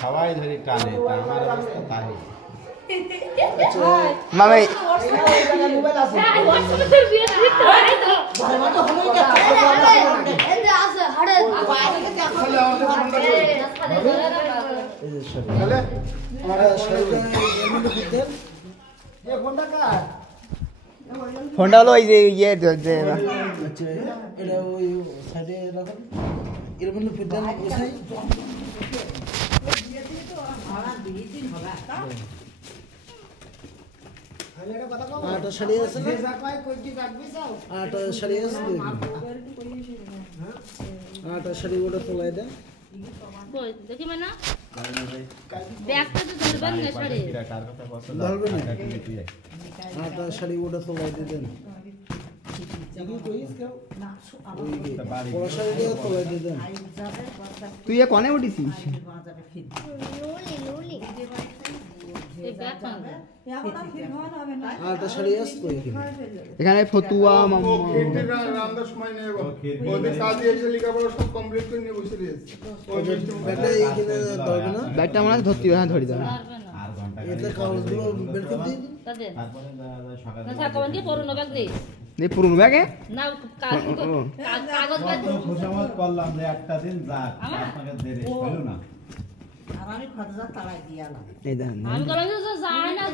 সবাই ধরে টানে আমার অবস্থা তাই মামা ফোনটা হলো ওই যে ইয়ে আটা শাড়ি আছে না আটা শাড়ি আছে আটা শাড়ি ওটা তোলাই দেন দেখি মানে ব্যাগটা তো ধরবেন না শাড়ি ধরবেন না আটা শাড়ি ওটা তোলাই দেন তুই কনে উঠিছিস এখানে ফতুয়া ব্যাগটা মনে হয় ধরতে ধরি দেবে পুরনো ব্যাগে না কাগজ করলাম যে একটা দিন যাক আপনাকে দেরি হলো না আর আমি খরচা তাড়াই দিয়ালাম এই দেখেন আমি বললাম যে যায় না